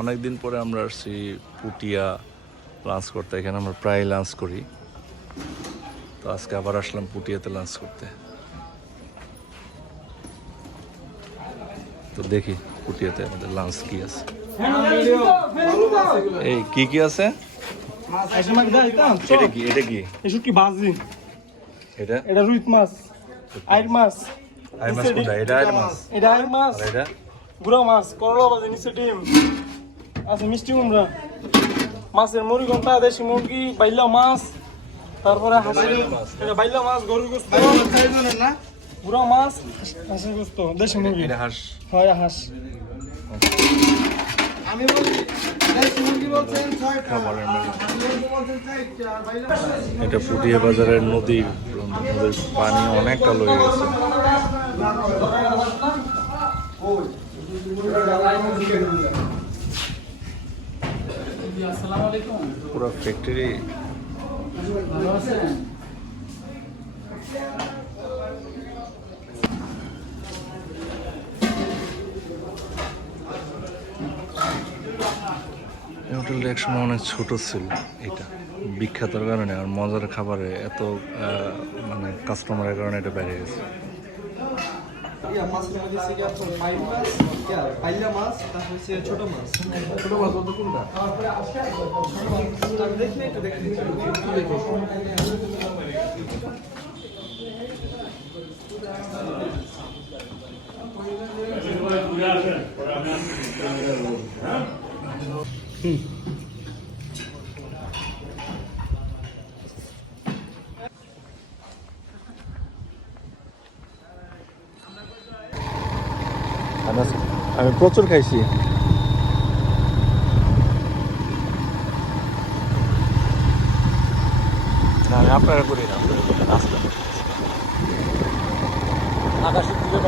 অনেকদিন পরে আমরা আসছি পুটিয়া লাঞ্চ করতে। এখানে আমরা প্রায় লাঞ্চ করি, তো আজকে আবার আসলাম পুটিয়াতে লাঞ্চ করতে। তো দেখি পুটিয়াতে আমাদের লাঞ্চ কি আছে। এই কি কি আছে? এটা কি এটা কি কি ভাজি? এটা এটা রুই মাছ, আইর মাছ। আই মাছ কোনটা? এটা আই মাছ। এটা আইর মাছ, আর এটা গুড়া মাছ, করলা ভাজি, নিচে ডিম আছে, মিষ্টি কুমড়া, মাছের মুড়ি ঘন্টা, দেশি মুরগি, বাইলা মাছ, তারপরে এটা বাইলা মাছ, গরুর গোস্ত, গুড়া মাছ, হাঁসের গোস্ত, দেশি মুরগি। এটা হাঁস। হয় হাঁস। আমি বলি দেশি মুরগি বলছেন 6টা, খাবারের মেনু। মুরগি বলছেন 4টা, বাইলা এটা পুটিয়া বাজারের নদীর পানি অনেক কালো হয়ে গেছে। পুরো ফ্যাক্টরি। এই হোটেলটা একসময় অনেক ছোট ছিল, এটা বিখ্যাতর কারণে আর মজার খাবারে এত মানে কাস্টমারের কারণে এটা বেড়ে গেছে। মাছের মধ্যে থেকে আপনার বাইলা মাছ, বাইলা মাছ, তারপর হচ্ছে ছোট মাছ। ছোট মাছ বলতে কোনটা? দেখি একটু দেখি। আমি প্রচুর খাইছি। না আমি আপনারা করি না, নাস্তা। আকাশের দিকে